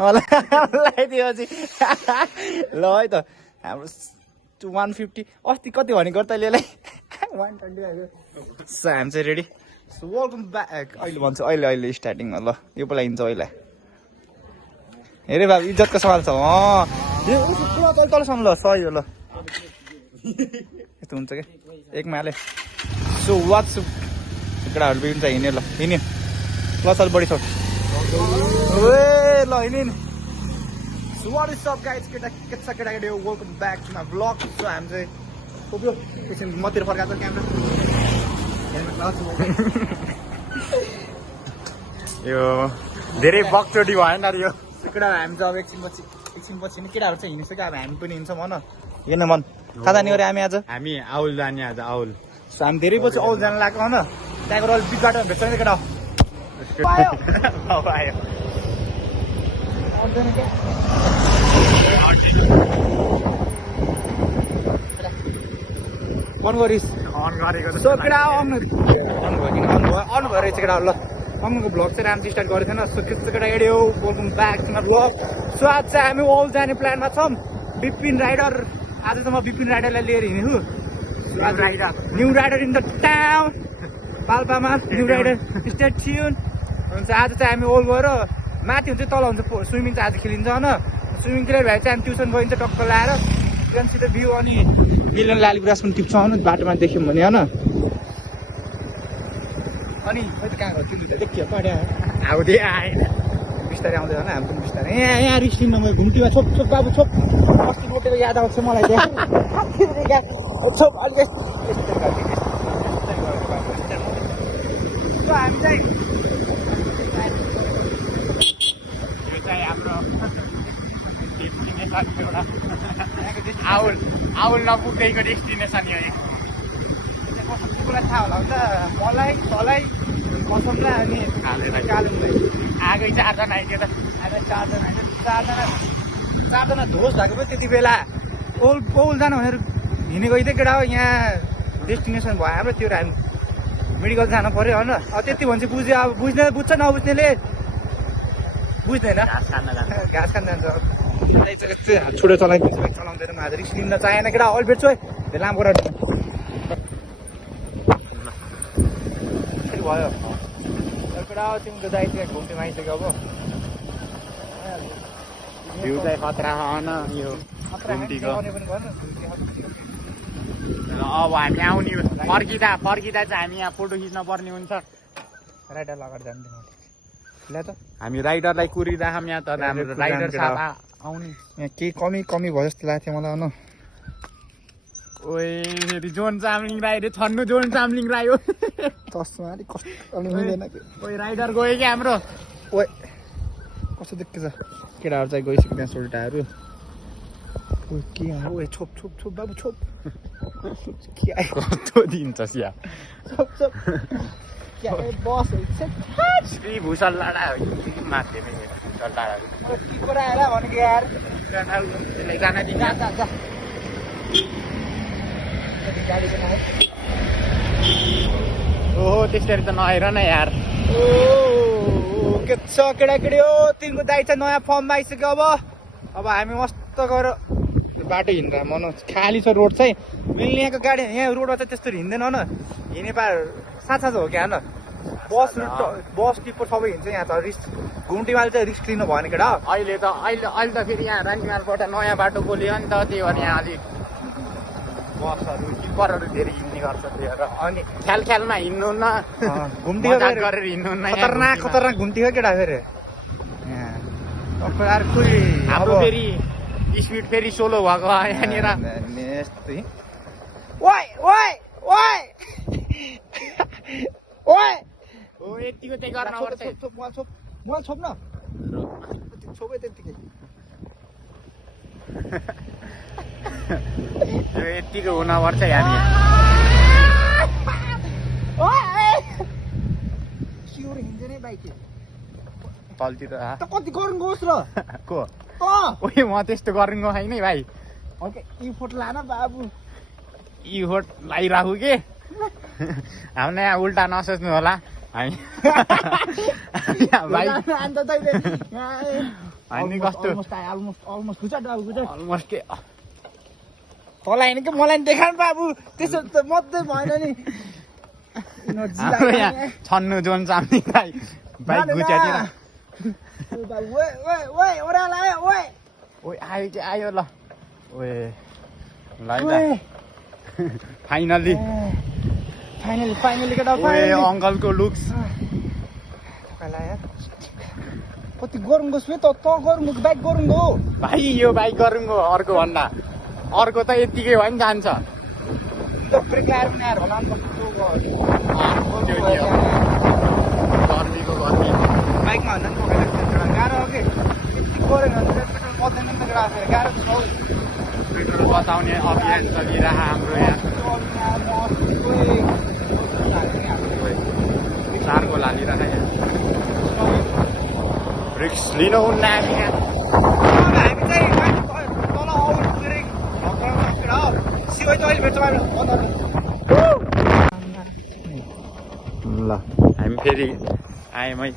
लगाइदिएपछि ल है त हाम्रो 150 अस्ति कति भनेको तैँले 120 सो हामी चाहिँ रेडी सो वेलकम ब्याक अहिले भन्छु अहिले स्टार्टिङ हो ल यो पहिला हिँड्छ अहिले हेरे बाबु इज्जतको सवाल छ तलसम्म ल सही हो ल यस्तो हुन्छ क्या एक माले सो वाट्स केटाहरू बिग्रिन्छ हिँड्यो ल हिँड्यो ल चल बढी छ ए ल हिँड्यो नि so what is up guys के छ केटाकेटी welcome back to my blog so हामी चाहिँ खोप्यो एकछिन मतिर फर्काएको छ क्यामेरा यो धेरै बकचोटी भएन यो केटा हामी चाहिँ अब एकछिन पछि नि केटाहरू चाहिँ हिँडिसक्यो अब हामी पनि हिँड्छौँ भन हेर्न मन कहाँ जाने गरे हामी आज हामी आउल जाने आज आउल सो हामी धेरै पछि आउल जानु लाग्यो होइन त्यहाँको अलिक बिच बाटो भेट्छ नि केटा आयो अन गरिस् अन गरेको सो केटा आउनु भयो रहेछ केटा ल आउनुको भ्लग चाहिँ राम्रो स्टार्ट गरेको थिएन सो त्यस्तो केटा एडियो welcome back to my vlog so आज चाहिँ हामी ओल जाने प्लानमा छौँ बिपिन राइडर आज त म बिपिन राइडरलाई लिएर हिँडेको new rider in the town पाल्पामा न्यू राइडर स्टे ट्युन हुन्छ आज चाहिँ हामी ओल गएर माथि हुन्छ तल हुन्छ स्विमिङ चाहिँ आज खेलिन्छ होइन स्विमिङ खेलेर भए चाहिँ हामी ट्युसन गइन्छ टक्क लाएर ट्युसनसित भ्यू अनि मिलन लालीगुराँस पनि टिप्छौँ होइन बाटोमा देख्यौँ भने होइन अनि खै त कहाँ गयो त्यो देखियो पढ्या आउँदै आएन बिस्तारै आउँदै होइन हामी पनि बिस्तारै यहाँ रिस लिन्न म घुम्तीमा छोप बाबु छोप अस्ति रोटेको याद आउँछ मलाई त्यहाँ छोप अलिक हामी चाहिँ यो चाहिँ हाम्रो डेस्टिनेसन एउटा आउल नपुग्दैको डेस्टिनेसन यो कस्तो कुरा थाहा होला हुन्छ मलाई तलै कसमलाई अनि कालिम्पोङ आगै 4 जना आइदियो त चारजना धोस भएको पनि त्यति बेला ओल जानु भनेर हिँडेको थियो केटा हो यहाँ डेस्टिनेसन भयो हाम्रो त्यो हामी मेडिकल जानु पऱ्यो होइन अब त्यति भने चाहिँ बुझ्यो अब बुझ्छ नबुझ्नेले बुझ्दैन घाँस खान जान्छ छुटो चलाउँदैन आज रिक्स लिन चाहेन केटा अहिले भेट्छु है लामो कुरा भयो केटा तिमीको दाइ चाहिँ घुम्तीमा आइसक्यो अब भ्यू चाहिँ खतरा हन यो घुम्तीको अब हामी आउने फर्किँदा चाहिँ हामी यहाँ फोटो खिच्न पर्ने हुन्छ राइडर लगाएर जान्दैन ल त हामी राइडरलाई कुरिराखौँ यहाँ त हाम्रो राइडर साहब आउने यहाँ केही कमी भयो जस्तो लाग्थ्यो मलाई होइन ओए फेरि जोन चामलिङ राई रे छन्नु जोन चामलिङ राई हो चस्मा अलिक कस्तो मिलेन ओए राइडर गयो कि हाम्रो ओए कस्तो देख्छ केटाहरू चाहिँ गइसक्यो त्यहाँ सोल्टाहरू के ओए छोप बाबु छोप के आयो कस्तो दिन्छ सिया बस श्री भूषण लाडा माथि नै भूषण लाडा के कुरा आएर भनेको यार जान दिन्छ गाडीको नाम ओहो त्यसरी त नआएर न यार ओ के छ केटाकेटी हो तिनको दाइ चाहिँ नयाँ फर्ममा आइसक्यो अब हामी मस्त गएर बाटो हिँड्दा मन खाली छ रोड चाहिँ मेनली यहाँको गाडी यहाँ रोडमा चाहिँ त्यस्तो हिँड्दैन न हिँड्ने पार साँच्चा हो क्या होइन बस टिप्पर सबै हिँड्छ यहाँ त रिस्क घुम्टीमाले चाहिँ रिस्क लिनु भएन केटा अहिले त फेरि यहाँ रानीमालबाट नयाँ बाटो खोल्यो नि त त्यही भएर यहाँ अलिक बसहरू टिप्परहरू धेरै हिँड्ने गर्छ त्यही भएर अनि ख्यालमा हिँड्नु न घुम्टी गरेर हिँड्नु न खतरनाक घुम्टी हो केटा फेरि हाम्रो फेरि स्पिड फेरि सोलो भएको यहाँनिर यतिको चाहिँ गर्न पर्छ छोप्न छोपे त्यतिकै यतिको हुनुपर्छ हामी तलतिर कति गर्नुहोस् र को ओए म त्यस्तो गर्नु होइन है भाइ यी फोटो लान बाबु यी फोटो लगाइराखु के हाम्रो यहाँ उल्टा नसोच्नु होला भाइ अन्त तैले हामी कस्तो अलमोस्ट गुजर बाबु गुजर अलमोस्ट के तँलाई होइन कि मलाई देखाउनु बाबु त्यसो त मत्तै भएन नि हाम्रो यहाँ छन्नु जोन चाम्नीलाई बाइक गुच्यातिर ओए आयो कि आयो ल ओए ल फाइनली केटा ओए अङ्कलको लुक्स कति गरौँको छु त गरौँ बाइक गरौँको हो भाइ यो बाइक गरौँको अर्को भन्दा अर्को त यत्तिकै भयो नि जान्छ ब्रेक लगाएर पनि आएर होला गर्मीको गर्मी बाइकमा भन्दा पनि गाह्रो हो कि गऱ्यो भने पेट्रोल बच्दैन नि त गाह्रो छ पेट्रोल बचाउने अभियान चलिरह हाम्रो यहाँ चारको हालिरह यहाँ रिक्स लिनुहुन्न हामी यहाँ हामी चाहिँ तल आउट सिवै त अहिले भेट्छ ल हामी फेरि आयौँ है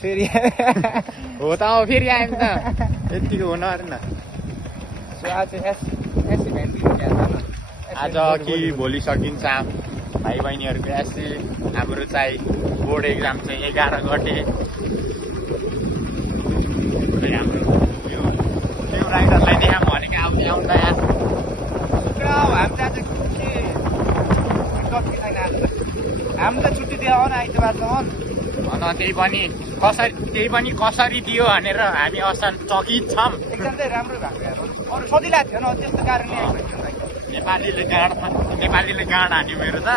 फेरि हो त अब फेरि आयौँ त यत्तिको हुन अरे न आज कि भोलि सकिन्छ भाइ बहिनीहरूको एससी हाम्रो चाहिँ बोर्ड एक्जाम चाहिँ 11 गते हाम्रो यो राइडरलाई देखाऊँ भनेको आउँदै आउँदा हामी त छुट्टी दियो हो न आइतबारसम्म त्यही पनि कसरी दियो भनेर हामी असान चकित छौँ एकदम चाहिँ राम्रो भएको अरू सजिलो थियो न त्यस्तो कारणले नेपालीले गाड हान्यो मेरो त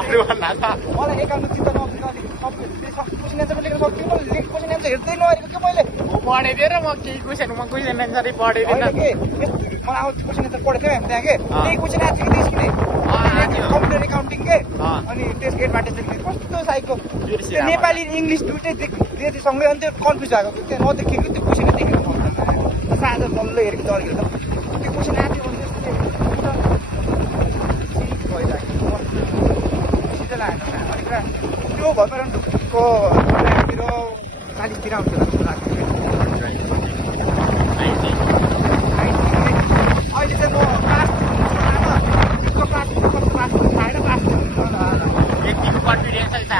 अरू भन्दा त मलाई एकाउन्ट चित्त नपुग्यो अलिक क्वेसन एन्सर लेख्न सक्थ्यो क्वेसन एन्सर हेर्दै नहेरेको के मैले पढेको र म केही क्वेसन एन्सरै पढेदिनँ के मलाई आउँछ क्वेसन एन्सर पढेको थियो हामी त्यहाँ के त्यही क्वेसन आएको थियो कि कम्प्युटर एकाउन्टिङ के अनि त्यस एडभान्टेज कस्तो साइको नेपाली इङ्ग्लिस दुइटै दिएपछि सँगै अनि त्यो कन्फ्युज भएको त्यहाँ नदेखेको त्यो क्वेसनै देखेर साझा डल्लो हेरेको चलेको त त्यो क्वेसन आएको थियो त्यो भएर को 40तिर आउँछ अहिले चाहिँ म यतिको कन्फिडेन्स छ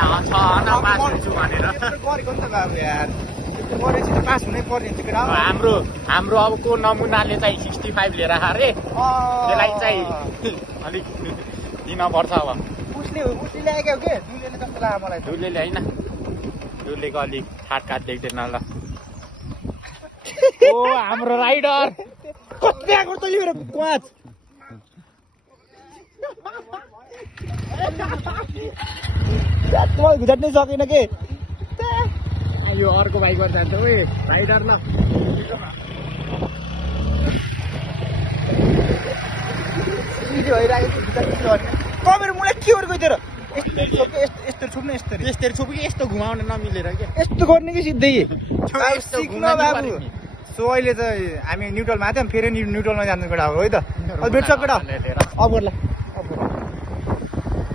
पास हुन्छु भनेर गरेको नि त बाबु यार गरेपछि त पास हुनै पर्ने थियो केटा हाम्रो अबको नमुनाले चाहिँ 65 लिएर अरे त्यसलाई चाहिँ अलिक दिनपर्छ अब उसले ल्याएको के दुलेले जस्तो लाग्यो मलाई दुलेले होइन दुलेको अलिक ठाटकाट देख्दैन ल ओ हाम्रो राइडर कति आएको त यो क्वाच मलाई घुचाट्नै सकेन के यो अर्को बाइकबाट जान्छ ओए राइडर ल कमेर मुला के गरेको थियो र यस्तो छुप्नु यस्तरी छुप कि यस्तो घुमाउन नमिलेर के यस्तो गर्ने कि सिधै बाबु सो अहिले त हामी न्युट्रलमा आएको थियौँ फेरि न्युट्रलमा जानु केटा हो है त अब भेट्छ केटा अब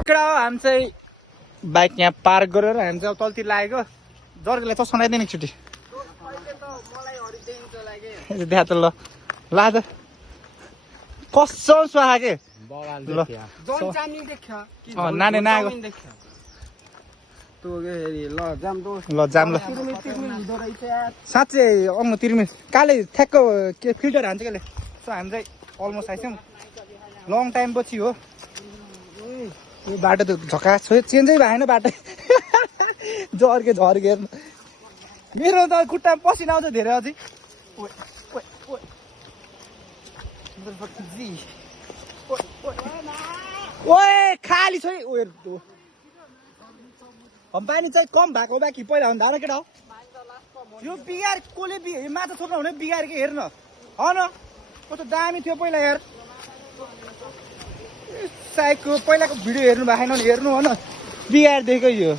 केटा हो हामी चाहिँ बाइक यहाँ पार्क गरेर हामी चाहिँ अब तलतिर लागेको जर्केलाई चस्मा लगाइदिएन एकचोटि देखा त ल ला त कसम सुहा के नानी नआएको ल जाम ल साँच्चै अङ्ग तिर्मिस काले ठ्याक्क के फिल्टर हान्छ कसले सो हामी चाहिँ अलमोस्ट आइसक्यौँ लङ टाइम पछि हो यो बाटो त झकास छ चेन्जै भएन बाटो झर्के मेरो त खुट्टामा पसिना आउँछ धेरै अझै ओए खाली छ पानी चाहिँ कम भएको बाँकी पहिला भन्दा न केटा हो यो बिगार कसले माछा छोड्न हुने बिगार के हेर्न हो न कस्तो दामी थियो पहिला यार साइकको पहिलाको भिडियो हेर्नु भएको छैन हेर्नु हो न बिगारिदिएको यो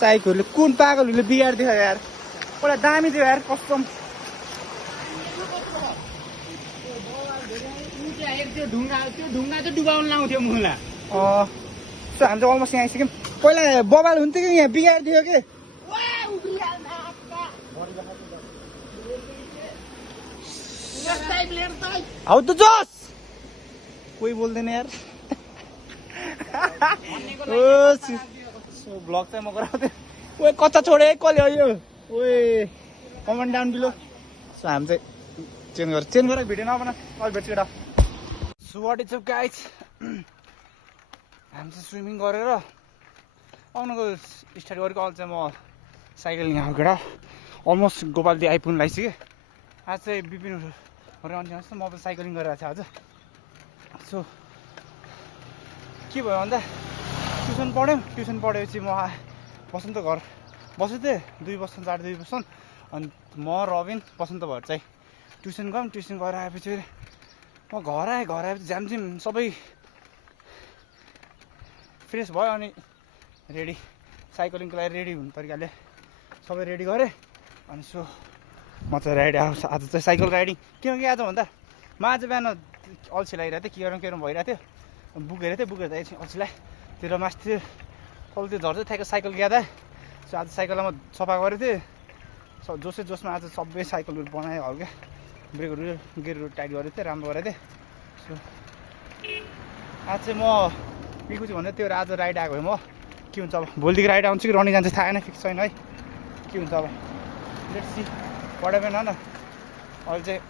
साइकहरूले कुन पागलहरूले बिगारिदियो यार पहिला दामी थियो यार कस्टम त्यो ढुङ्गा चाहिँ डुबाउन लाउँथ्यो मुला सो हामी चाहिँ अलमोस्ट यहाँ आइसक्यौँ पहिला बबाल हुन्थ्यो कि यहाँ बिगारिदियो कि हौ त जोस कोही बोल्दैन यार ब्लग चाहिँ म गराउँथेँ ओए कच्चा छोडे कसले हो यो ओए कमेन्ट डाउन बिलो सो हामी चाहिँ चेन्ज गरेर भिडियो नबना अल भेट्छु केटा so what is up guys हामी चाहिँ स्विमिङ गरेर आउनुको स्टार्ट गरेको अहिले चाहिँ म साइकलिङ आएको केटा अलमोस्ट गोपालदी आइपुग्नु लागिसक्यो आज चाहिँ बिपिनहरू अन्त जस्तो म पनि साइक्लिङ गरिरहेको थिएँ आज सो के भयो भन्दा ट्युसन पढेपछि म बसन्त घर बसेको थिएँ 2 बज्छन् 2:30 बज्छन् अनि म रबिन बसन्त भएर चाहिँ ट्युसन गएर आएपछि म घर आएपछि झ्यामझिम सबै फ्रेस भयो अनि रेडी साइक्लिङको लागि रेडी हुने तरिकाले सबै रेडी गरेँ अनि सो म चाहिँ राइड आउँछ आज चाहिँ साइकल राइडिङ किनकि आज भन्दा म आज बिहान अल्छी लागिरहेको थिएँ के गरौँ भइरहेको थियो बुकेर चाहिँ अल्छी लाएँ त्यो मास्तिर तल त्यो झर्छ ठ्याक्क साइकल ग्यादा सो आज साइकललाई म सफा गरेको थिएँ जोसमा आज सबै साइकलहरू बनायो हल्का ब्रेकहरू गियरहरू टाइट गरेको थिएँ राम्रो गरेको थिएँ सो आज चाहिँ म बिकुछु भन्दा त्यो आज राइड आएको म के हुन्छ अब भोलिदेखि राइड आउँछु कि रनिङ जान्छ थाहा छैन फिक्स छैन है के हुन्छ अब लेट्स सी पढाइ न अहिले चाहिँ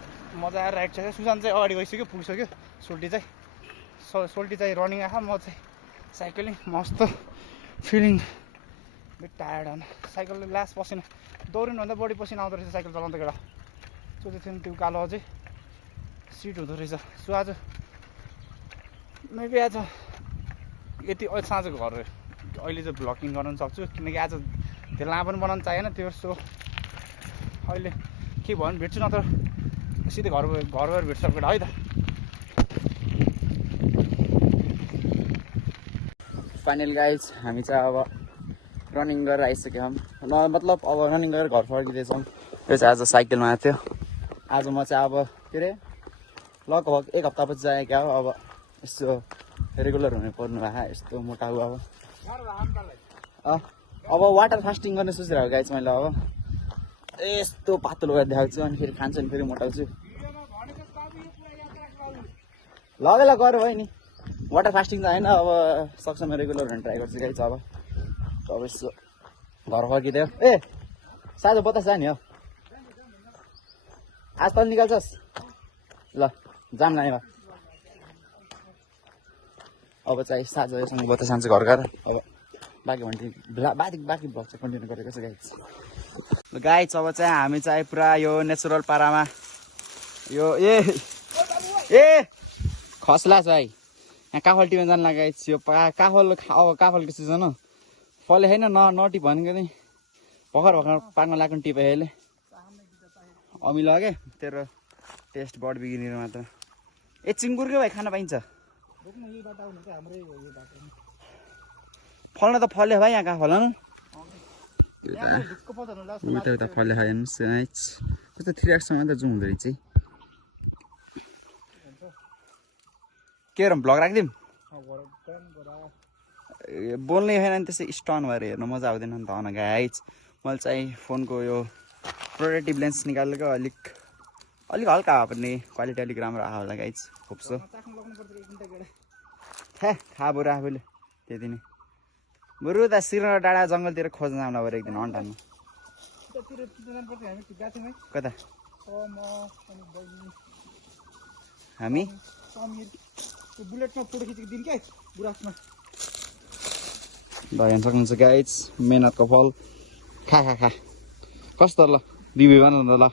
मजा आएर राइड छ सुशान्त चाहिँ अगाडि गइसक्यो पुगिसक्यो सोल्टी चाहिँ रनिङ आएको म चाहिँ साइक्लिङ मस्त फिलिङ बिट टायर्ड होइन साइकलले लास्ट पसिना दौडिनुभन्दा बढी पसिना आउँदो रहेछ साइकल चलाउँदा केटा सोचेको थिएँ त्यो कालो अझै सिट हुँदो रहेछ सो आज मेबी आज यति साँझ घर अहिले चाहिँ भ्लगिङ गर्न सक्छु किनकि आज त्यो लामो पनि बनाउनु चाहिएन त्यो सो अहिले के भयो भने भेट्छु नत्र सिधै घर गएर भेट्छ केटा है त फाइनल गाइज हामी चाहिँ अब रनिङ गरेर आइसक्यौँ मतलब अब रनिङ गरेर घर फर्किँदैछौँ यो चाहिँ आज साइकलमा आएको थियो आज म चाहिँ अब के अरे लगभग 1 हप्तापछि चाहिँ क्या हो अब यस्तो रेगुलर हुनु पर्नु भएको यस्तो मोटा हो अब वाटर फास्टिङ गर्ने सोचिरहेको गाइज मैले अब यस्तो पातलो गरेर देखाएको छु अनि फेरि खान्छु अनि फेरि मोटाउँछु लगेला गऱ्यो भयो नि वाटर फास्टिङ त होइन अब सक्छम रेगुलर हुन ट्राई गर्छु गाइज अब यसो घर फर्किदियो ए साँझ बतास जाने हो आज तल निकाल्छस् ल जाम नानी अब चाहिँ साँझ योसँग बतास जान्छु घर गएर अब बाँकी बाँकी ब्लग चाहिँ कन्टिन्यू गरेको छ गाइज अब चाहिँ हामी चाहिँ पुरा यो नेचुरल पारामा यो ए खसला छ भाइ यहाँ काफल टिप्न जानु लाग्यो यो काफलको सिजन हो फले छैन नटिप भनेको नि भर्खर पाक्न लाग्ने टिपे अहिले अमिलो क्या तेरो टेस्ट बड बिग्रिने मात्र ए चिङ्गुरकै भाइ खान पाइन्छ फल्न त फल्यो भाइ यहाँ काफल उता फल्यो हेर्नुहोस् कस्तो 3xसम्म त जाउँ हुँदो रहेछ के गरौँ भ्लग राखिदिउँ बोल्ने छैन नि त्यसै स्टन भएर हेर्नु मजा आउँदैन नि त हन गाइज मैले चाहिँ फोनको यो प्रोडक्टिभ लेन्स निकालेको अलिक हल्का भए पनि क्वालिटी अलिक राम्रो आयो होला गाइज खोप्सो खा बरु आफूले त्यति नै बरु त श्रीनगर डाँडा जङ्गलतिर खोज्न जानु पऱ्यो एकदिन अन्टानमा कता हामी बुलेटमा फोटो खिचेको दिन क्या बुढासमा ल हेर्न सक्नुहुन्छ गाइज मेहनतको फल खा कस्तो ल रिभ्यू गर्नु त ल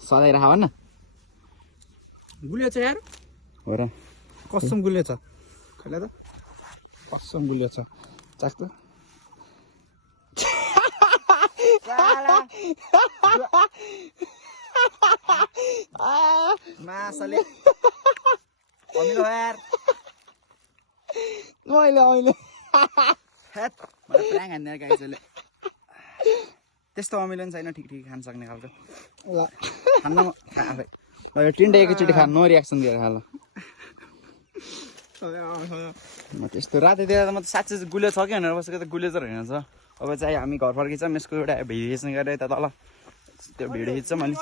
सधैँ राख भन्न गुलियो छ यार हो र कसम गुलियो छ खैला त कसम गुलियो छ चाख्छ मासले अमिलो यार मैले मलाई प्राङ हान्दैन गाइजले त्यस्तो अमिलो पनि छैन ठिक खान सक्ने खालको ल खान्न आफै ल यो टिन्डे एकैचोटि खा नो रियाक्सन दिएर खा ल त्यस्तो रातितिर त म त साँच्चै गुले छ कि भनेर बसेको त गुले चाहिँ रहेन छ। अब चाहिँ हामी घर फर्किन्छौँ, यसको एउटा भिडियो खिच्ने गरेर यता तल त्यो भिडियो खिच्छौँ अनि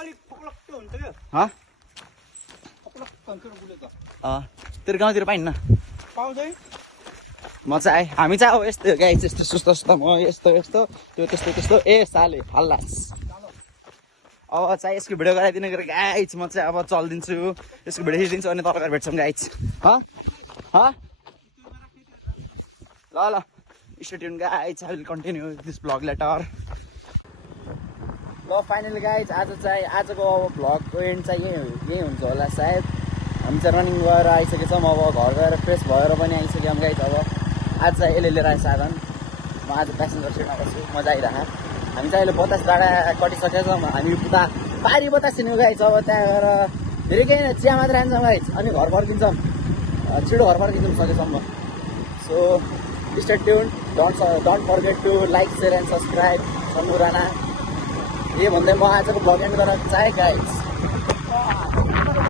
तेरो गाउँतिर पाइन्न म चाहिँ हामी चाहिँ अब यस्तो गाई चाहिँ यस्तो सुस्त सुस्त म यस्तो यस्तो त्यो त्यस्तो त्यस्तो ए साले हल्लास। अब चाहिँ यसको भिडियो गराइदिने गरेर गाइज म चाहिँ अब चलिदिन्छु, यसको भिडियो खिचिदिन्छु अनि तल गएर भेट्छौँ गाइज। ल ल stay tune guys, I will continue this vlog later. ल फाइनली गाइज आज चाहिँ आजको अब भ्लगको एन्ड चाहिँ यही हुन्छ होला सायद। हामी चाहिँ रनिङ गएर आइसकेछौँ, अब घर गएर फ्रेस भएर पनि आइसक्यौँ गाइज। अब आज चाहिँ यसले लिएर आएछ साधन, म आज प्यासेन्जर सिटमा बस्छु, मजा आइरहेको। हामी चाहिँ अहिले बतास डाँडा कटिसकेका छौँ, हामी उता पारी बतास हिँड्यौँ गाइज। अब त्यहाँ गएर धेरै केही चिया मात्र खान्छौँ गाइज अनि घर फर्किन्छौँ, छिटो घर फर्किन्छौँ सकेसम्म। So stay tune, don't forget to like share and subscribe Sannu Rana. ये भन्दै म आजको भ्लग एन्ड गर्न चाहेँ गाइज।